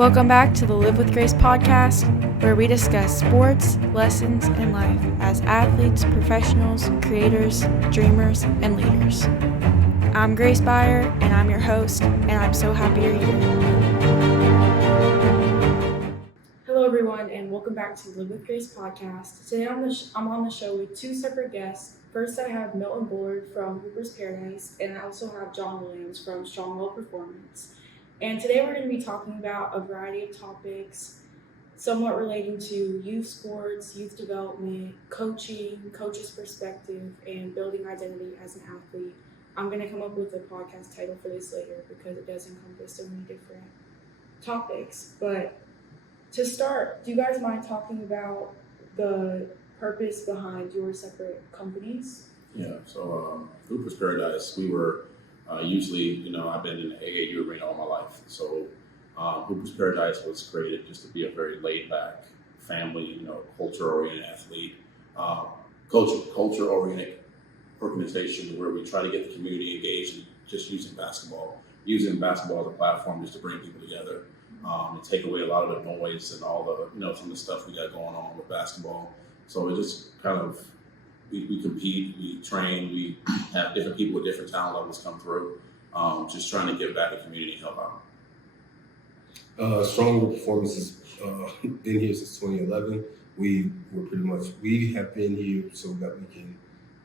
Welcome back to the Live with Grace podcast, where we discuss sports, lessons, and life as athletes, professionals, creators, dreamers, and leaders. I'm Grace Byer, and I'm your host, and I'm so happy you're here. Hello, everyone, and welcome back to the Live with Grace podcast. Today I'm on the show with two separate guests. First, I have Milton Bullard from Hooper's Paradise, and I also have John Williams from Strongwell Performance. And today we're going to be talking about a variety of topics, somewhat relating to youth sports, youth development, coaching, coach's perspective, and building identity as an athlete. I'm going to come up with a podcast title for this later because it does encompass so many different topics. But to start, do you guys mind talking about the purpose behind your separate companies? Yeah, so Hooper's Paradise, we were usually, I've been in the AAU arena all my life. So Hooper's Paradise was created just to be a very laid-back, family, culture-oriented athlete, culture-oriented organization where we try to get the community engaged in just using basketball as a platform just to bring people together, and take away a lot of the noise and all the, some of the stuff we got going on with basketball. So it just kind of, we compete, we train, we have different people with different talent levels come through, just trying to give back to the community and help out. Strongwell Performance has been here since 2011. We have been here so that we can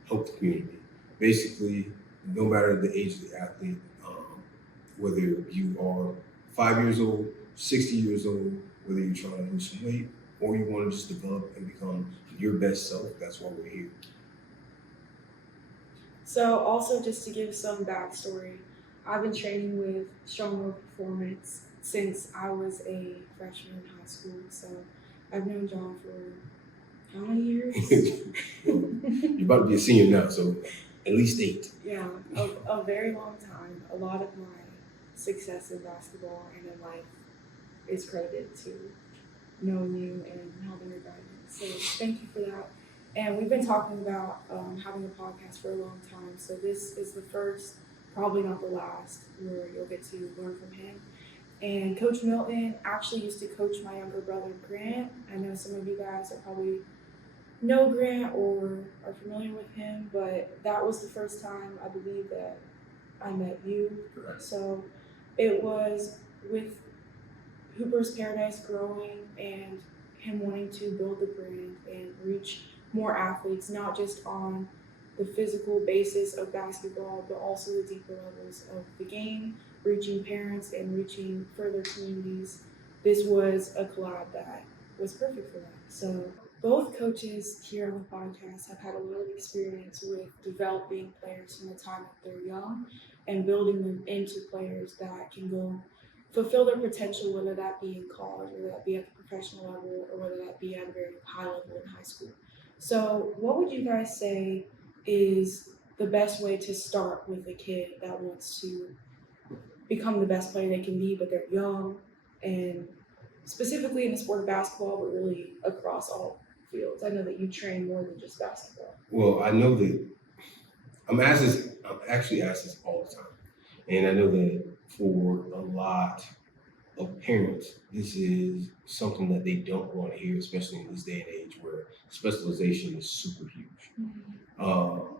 help the community. Basically, no matter the age of the athlete, whether you are 5 years old, 60 years old, whether you're trying to lose some weight, or you want to just develop and become your best self, that's why we're here. So also just to give some backstory, I've been training with Strongwell Performance since I was a freshman in high school. So I've known John for how many years? You're about to be a senior now, so at least 8. Yeah, a very long time. A lot of my success in basketball and in life is credited to knowing you and having your guidance. So thank you for that. And we've been talking about having a podcast for a long time. So this is the first, probably not the last, where you'll get to learn from him. And Coach Milton actually used to coach my younger brother, Grant. I know some of you guys are probably know Grant or are familiar with him, but that was the first time I believe that I met you. Correct. So it was with Hooper's Paradise growing and him wanting to build the brand and reach more athletes, not just on the physical basis of basketball, but also the deeper levels of the game, reaching parents and reaching further communities. This was a collab that was perfect for that. So both coaches here on the podcast have had a lot of experience with developing players from the time that they're young and building them into players that can go fulfill their potential, whether that be in college, whether that be at the professional level, or whether that be at a very high level in high school. So what would you guys say is the best way to start with a kid that wants to become the best player they can be, but they're young, and specifically in the sport of basketball, but really across all fields? I know that you train more than just basketball. Well, I know that I'm actually asked this all the time. And I know that for a lot of parents, this is something that they don't want to hear, especially in this day and age where specialization is super huge. Mm-hmm.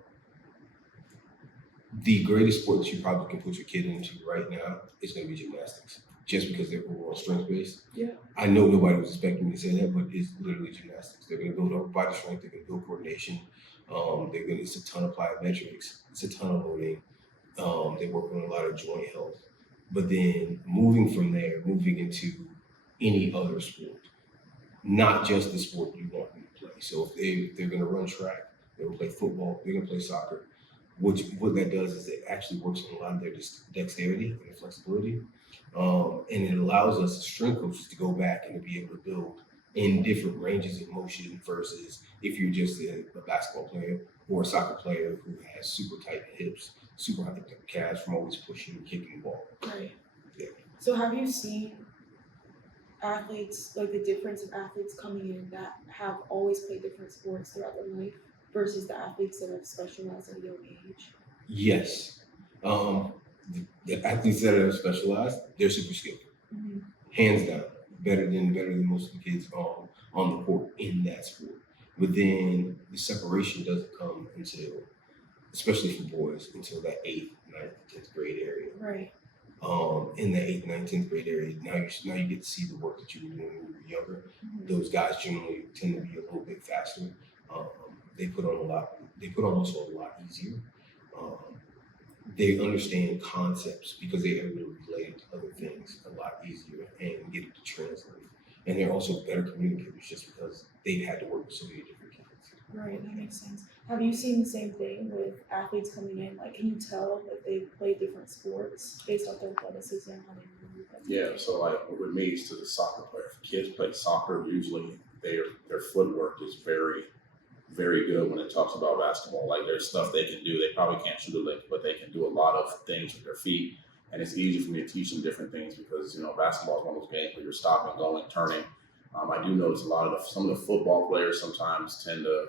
The greatest sport that you probably can put your kid into right now is going to be gymnastics, just because they're overall strength-based. Yeah. I know nobody was expecting me to say that, but it's literally gymnastics. They're going to build up body strength, they're going to build coordination, it's a ton of plyometrics, it's a ton of loading. They work on a lot of joint health. But then moving from there, moving into any other sport, not just the sport you want them to play. So if they're going to run track, they're going to play football, they're going to play soccer. What that does is it actually works on a lot of their dexterity and their flexibility. And it allows us as strength coaches to go back and to be able to build in different ranges of motion versus if you're just a basketball player or a soccer player who has super tight hips, super high calves from always pushing and kicking the ball. Right. Yeah. So have you seen athletes, like the difference of athletes coming in that have always played different sports throughout their life versus the athletes that have specialized at a young age? Yes. The athletes that are specialized, they're super skilled. Mm-hmm. hands down, better than most of the kids on the court in that sport. But then the separation doesn't come until, especially for boys, until that 8th, 9th, 10th grade area. Right. In the 8th, 9th, 10th grade area, now you get to see the work that you were doing when you were younger. Those guys generally tend to be a little bit faster. They put on also a lot easier. They understand concepts because they are able to relate it to other things a lot easier and get it to translate. And they're also better communicators just because they've had to work with so many different kids. Right, that makes sense. Have you seen the same thing with athletes coming in? Like, can you tell that they play different sports based off their athleticism, how they move? Yeah, so like what remains to the soccer player. If kids play soccer, usually their footwork is very, very good when it talks about basketball. Like there's stuff they can do. They probably can't shoot a lick, but they can do a lot of things with their feet. And it's easy for me to teach them different things because, basketball is one of those games where you're stopping, going, turning. I do notice some of the football players sometimes tend to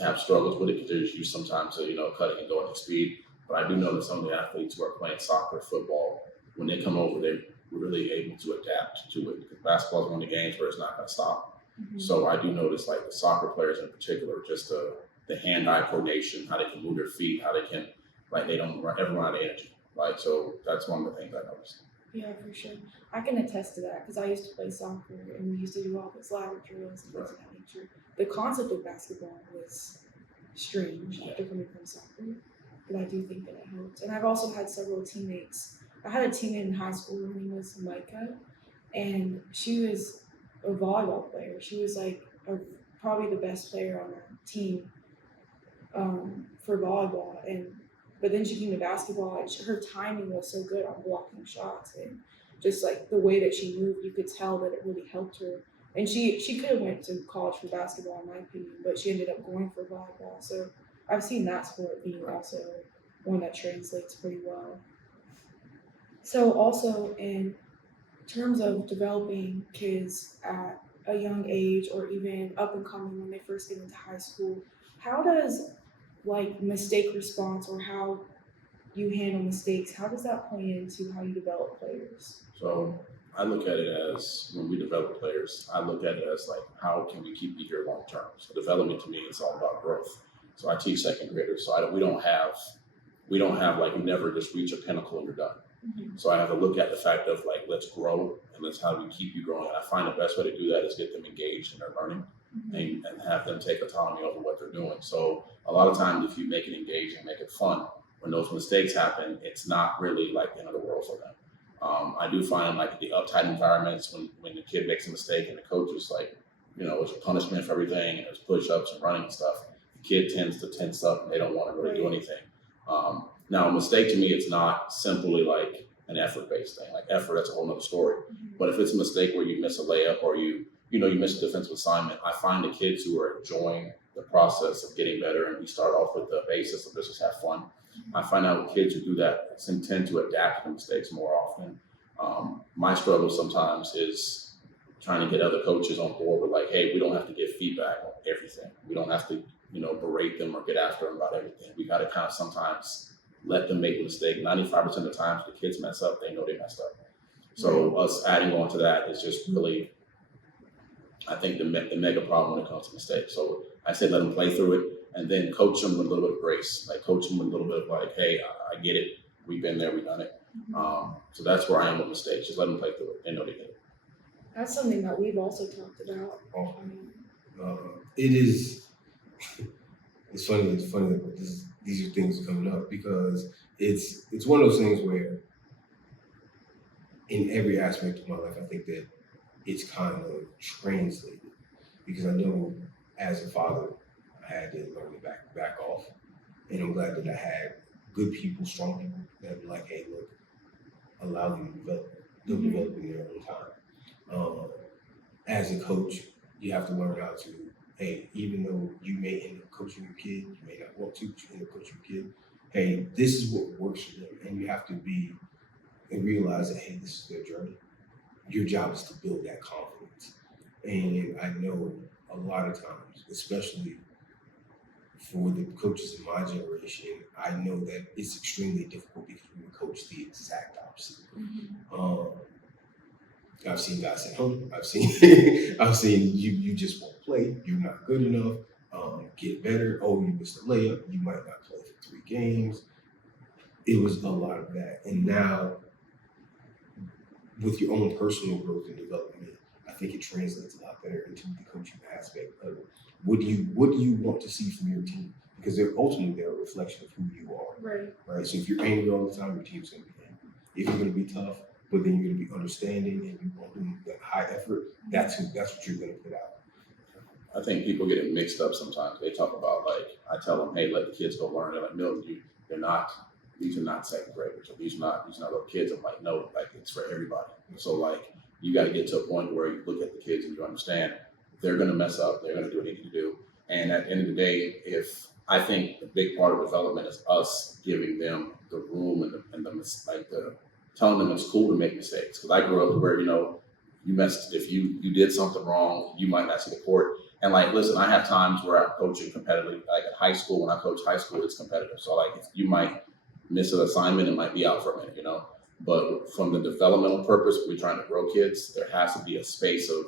have struggles with it because they're just used sometimes to, cutting and going at speed. But I do know that some of the athletes who are playing soccer, football, when they come over, they're really able to adapt to it because basketball is one of the games where it's not going to stop. Mm-hmm. So I do notice like the soccer players in particular, just the hand-eye coordination, how they can move their feet, how they can, like they don't ever run out of energy. Like, so that's one of the things I noticed. Yeah, for sure. I can attest to that because I used to play soccer and we used to do all those ladder drills and things of that nature. The concept of basketball was strange after coming from soccer, but I do think that it helped. And I've also had several teammates. I had a teammate in high school, her name was Micah, and she was a volleyball player. She was like probably the best player on our team for volleyball. But then she came to basketball, and her timing was so good on blocking shots, and just like the way that she moved, you could tell that it really helped her. And she could have went to college for basketball, in my opinion, but she ended up going for volleyball. So I've seen that sport being also one that translates pretty well. So also in terms of developing kids at a young age or even up and coming when they first get into high school, how does like mistake response or how you handle mistakes, how does that play into how you develop players? So I look at it as when we develop players, I look at it as like, how can we keep you here long term? So development to me is all about growth. So I teach second graders, so we don't have like you never just reach a pinnacle and you're done. Mm-hmm. So I have to look at the fact of like, let's grow and let's how do we keep you growing. And I find the best way to do that is get them engaged in their learning. Mm-hmm. and have them take autonomy over what they're doing. So a lot of times if you make it engaging, make it fun, when those mistakes happen, it's not really like the end of the world for them. I do find like the uptight environments when the kid makes a mistake and the coach is like, it's a punishment for everything and there's push-ups and running and stuff, the kid tends to tense up and they don't want to really do anything. Now a mistake to me, it's not simply like an effort-based thing. Like effort, that's a whole nother story. Mm-hmm. But if it's a mistake where you miss a layup or you miss a defensive assignment, I find the kids who are enjoying the process of getting better, and we start off with the basis of just have fun. I find out kids who do that tend to adapt to mistakes more often. My struggle sometimes is trying to get other coaches on board with like, hey, we don't have to give feedback on everything. We don't have to, berate them or get after them about everything. We got to kind of sometimes let them make a mistake. 95% of the times the kids mess up, they know they messed up. So us adding on to that is just really, I think the mega problem when it comes to mistakes. So I say let them play through it and then coach them with a little bit of grace. Like coach them with a little bit of like, hey, I get it. We've been there, we've done it. Mm-hmm. So that's where I am with mistakes. Just let them play through it. They know they get it. That's something that we've also talked about. It is. It's funny that these are things coming up because it's one of those things where in every aspect of my life, I think that it's kind of translated because I know as a father, I had to learn to back off. And I'm glad that I had good people, strong people that were like, hey, look, allow them to develop. They'll develop in their own time. As a coach, you have to learn how to, hey, even though you may end up coaching your kid, you may not want to, but you end up coaching your kid, hey, this is what works for them. And you have to realize that, hey, this is their journey. Your job is to build that confidence. And I know a lot of times, especially for the coaches in my generation, I know that it's extremely difficult because we would coach the exact opposite. Mm-hmm. I've seen guys at home. I've seen I've seen you just won't play. You're not good enough. Get better. Oh, you missed a layup. You might not play for 3 games. It was a lot of that. And now, with your own personal growth and development, I think it translates a lot better into the coaching aspect of it. What do you want to see from your team? Because they're a reflection of who you are. Right. So if you're angry all the time, your team's gonna be angry. If you're gonna be tough, but then you're gonna be understanding and you want to do that high effort, that's what you're gonna put out. I think people get it mixed up sometimes. They talk about, like, I tell them, hey, let the kids go learn. They're like, Milton, these are not second graders, or these are not little kids. I'm like, no, like, it's for everybody. So, like, you got to get to a point where you look at the kids and you understand they're going to mess up, they're going to do what they need to do. And at the end of the day, I think the big part of development is us giving them the room and the telling them it's cool to make mistakes. Because I grew up where, if you did something wrong, you might not see the court. And, like, listen, I have times where I'm coaching competitively. Like at high school, when I coach high school, it's competitive. So, like, if you might miss an assignment, it might be out for a minute, But from the developmental purpose, we're trying to grow kids. There has to be a space of,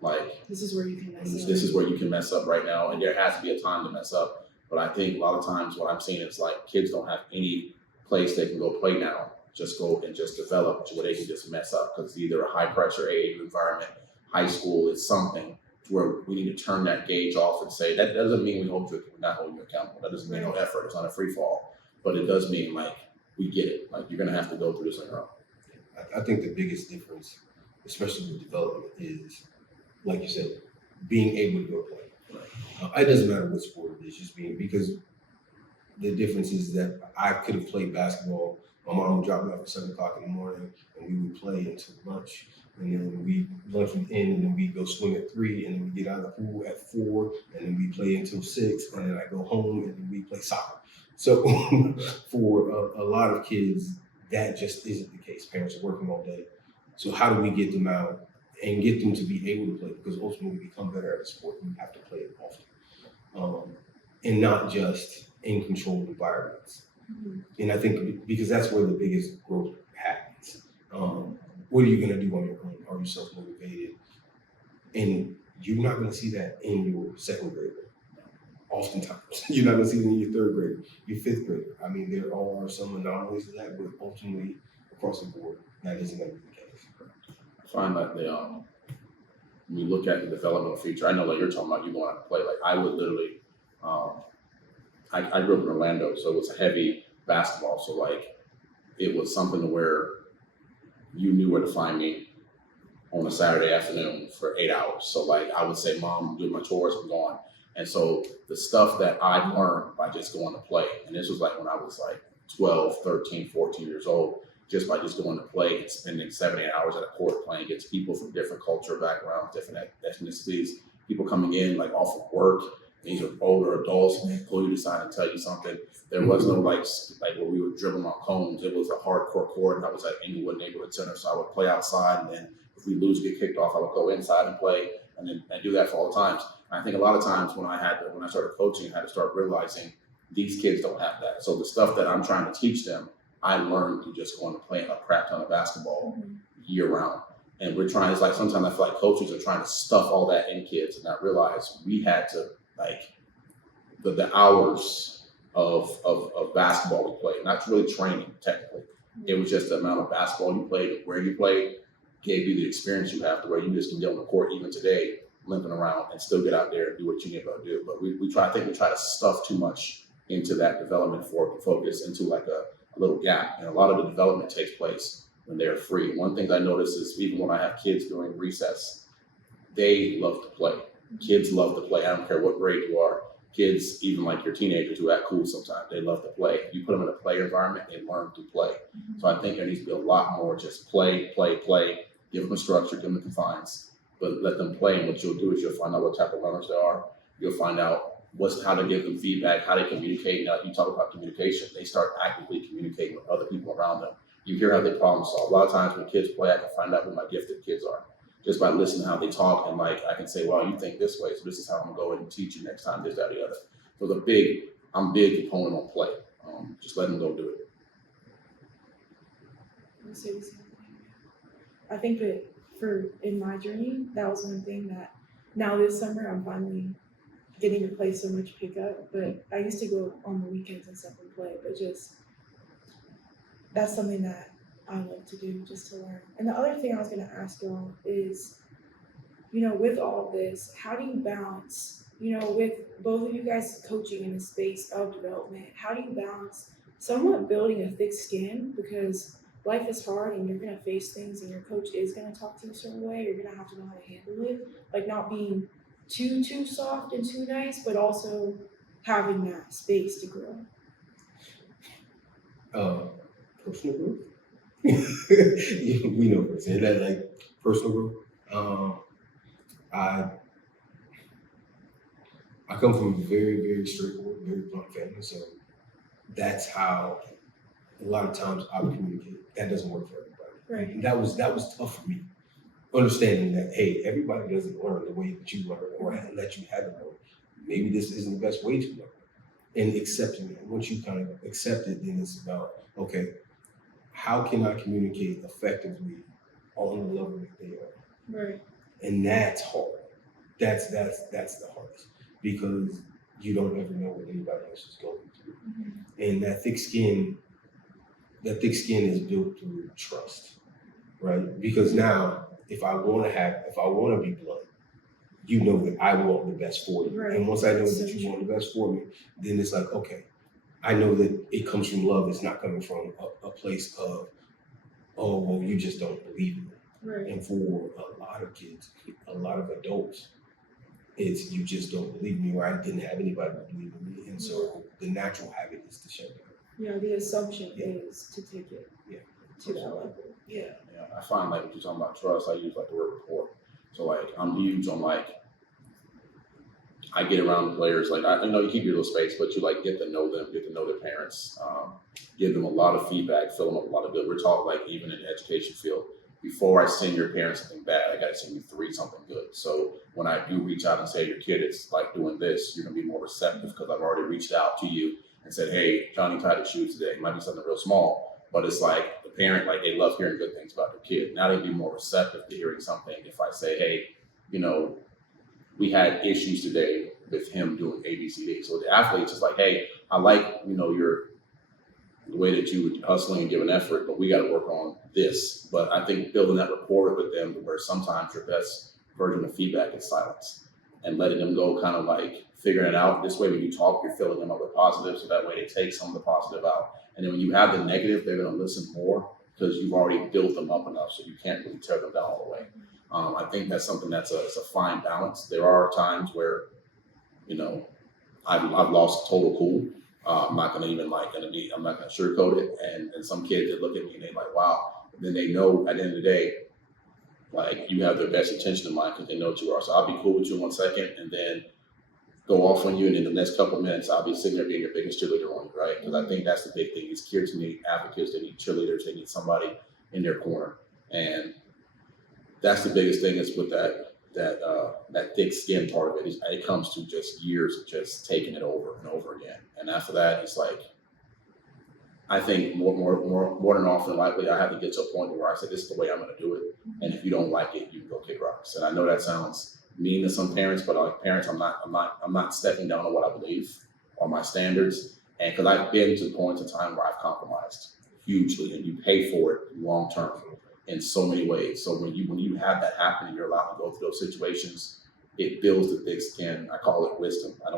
like, this is where you can mess up. This is where you can mess up right now, and there has to be a time to mess up. But I think a lot of times what I'm seeing is, like, kids don't have any place they can go play now. Just go and just develop where they can just mess up, because it's either a high pressure AAU environment, high school is something where we need to turn that gauge off and say that doesn't mean we're not holding you accountable. That doesn't mean no effort. It's not a free fall, but it does mean, like, we get it. Like, you're gonna have to go through this on your own. I think the biggest difference, especially with development, is, like you said, being able to go play. It doesn't matter what sport it is, just because the difference is that I could have played basketball. My mom would drop me off at 7:00 in the morning, and we would play until lunch. And then we lunch would end, and then we go swim at 3, and then we get out of the pool at 4, and then we play until 6, and then I go home, and then we play soccer. So for a lot of kids, that just isn't the case. Parents are working all day. So how do we get them out and get them to be able to play? Because ultimately, we become better at a sport, we have to play it often, and not just in controlled environments. Mm-hmm. And I think because that's where the biggest growth happens. What are you going to do on your own? Are you self-motivated? And you're not going to see that in your second grader. Oftentimes, you're not going to see it in your third grader, your fifth grader. I mean, there are some anomalies to that, but ultimately, across the board, that isn't going to be the case. I find that when you look at the developmental feature, I know, like, you're talking about you going out to play. Like, I would literally, I grew up in Orlando, so it was a heavy basketball. So, like, it was something to where you knew where to find me on a Saturday afternoon for 8 hours. So, like, I would say, Mom, I'm doing my chores, I'm going. And so the stuff that I learned by just going to play, and this was like when I was like 12, 13, 14 years old, just by just going to play and spending 7, 8 hours at a court playing against people from different culture backgrounds, different ethnicities, people coming in like off of work. These are older adults, and they pull you aside and tell you something. There was no like where we were dribbling on cones. It was a hardcore court, and I was at Inglewood Neighborhood Center, so I would play outside, and then if we lose, get kicked off, I would go inside and play, and then I do that for all the times. I think a lot of times when I started coaching, I had to start realizing these kids don't have that. So the stuff that I'm trying to teach them, I learned through just going to play a crap ton of basketball year round. And we're trying, it's like sometimes I feel like coaches are trying to stuff all that in kids and not realize we had to, like, the hours of basketball we played, not really training technically. It was just the amount of basketball you played, where you played, gave you the experience you have to where you just can get on the court even today, limping around and still get out there and do what you need to do. But we try to stuff too much into that development focus into like a little gap. And a lot of the development takes place when they're free. One thing I notice is even when I have kids during recess, they love to play. Kids love to play. I don't care what grade you are. Kids, even like your teenagers who act cool sometimes, they love to play. You put them in a play environment, they learn to play. So I think there needs to be a lot more just play. Give them a structure, give them the confines, but let them play. And what you'll do is you'll find out what type of runners they are. You'll find out how to give them feedback, how they communicate. Now, you talk about communication. They start actively communicating with other people around them. You hear how they problem solve. A lot of times when kids play, I can find out who my gifted kids are just by listening to how they talk. And like, I can say, well, you think this way, so this is how I'm gonna go and teach you next time, this, that, or the other. So I'm big component on play. Just let them go do it. I think that in my journey, that was one thing that now this summer I'm finally getting to play so much pickup. But I used to go on the weekends and stuff and play, but just that's something that I love to do just to learn. And the other thing I was gonna ask y'all is, with all of this, how do you balance, with both of you guys coaching in the space of development, how do you balance somewhat building a thick skin, because life is hard and you're gonna face things and your coach is gonna talk to you a certain way, you're gonna have to know how to handle it, like not being too soft and too nice, but also having that space to grow. Personal growth. We know say that, like personal growth. I come from a very, very straightforward, very blunt family, so that's how a lot of times I would communicate. That doesn't work for everybody. Right. And that was tough for me. Understanding that, hey, everybody doesn't learn the way that you learn or let you have it learn. Maybe this isn't the best way to learn. And accepting it. Once you kind of accept it, then it's about, okay, how can I communicate effectively on the level that they are? Right. And that's hard. That's the hardest, because you don't ever know what anybody else is going through. Mm-hmm. And that thick skin is built through trust, right? Because now, if I want to be blunt, you know that I want the best for you. Right. And once I know That's that so you true. want the best for me, then it's like, okay, I know that it comes from love. It's not coming from a place of, oh, well, you just don't believe in me. Right. And for a lot of kids, a lot of adults, it's you just don't believe me, or I didn't have anybody to believe in me. And so the natural habit is to shut down. The assumption is to take it to that level. Yeah. Yeah, I find like when you're talking about trust, I use like the word rapport. So like I'm huge on like I get around the players, like you keep your little space, but you like get to know them, get to know their parents, give them a lot of feedback, fill them up a lot of good. We're taught like even in the education field, before I send your parents something bad, I gotta send you 3 something good. So when I do reach out and say your kid is like doing this, you're gonna be more receptive because I've already reached out to you and said, hey, Johnny tied his shoes today. It might be something real small, but it's like the parent, like they love hearing good things about their kid. Now they'd be more receptive to hearing something if I say, hey, we had issues today with him doing ABCD. So the athlete's just like, hey, I like, the way that you were hustling and giving effort, but we got to work on this. But I think building that rapport with them where sometimes your best version of feedback is silence and letting them go kind of like figuring it out. This way, when you talk, you're filling them up with positive. So that way they take some of the positive out. And then when you have the negative, they're going to listen more because you've already built them up enough. So you can't really tear them down all the way. I think that's something it's a fine balance. There are times where, I've lost total cool. I'm not gonna I'm not gonna sugarcoat it. And some kids that look at me and they're like, wow. And then they know at the end of the day, like you have their best intention in mind because they know what you are. So I'll be cool with you in 1 second and then go off on you. And in the next couple of minutes, I'll be sitting there being your biggest cheerleader on you, right? Because I think that's the big thing. These kids need advocates, they need cheerleaders, they need somebody in their corner. And that's the biggest thing is with that thick skin part of it. It comes to just years of just taking it over and over again. And after that, it's like, I think more than often likely, I have to get to a point where I say, this is the way I'm going to do it. And if you don't like it, you can go kick rocks. And I know that sounds mean to some parents, but like parents, I'm not stepping down on what I believe or my standards. And because I've been to points in time where I've compromised hugely, and you pay for it long term in so many ways. So when you have that happen and you're allowed to go through those situations, it builds the thick skin. I call it wisdom. I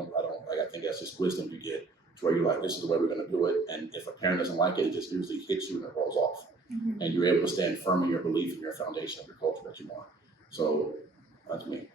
think that's just wisdom you get to where you're like, this is the way we're going to do it. And if a parent doesn't like it, it just usually hits you and it rolls off. Mm-hmm. And you're able to stand firm in your belief and your foundation of your culture that you want. So that's me.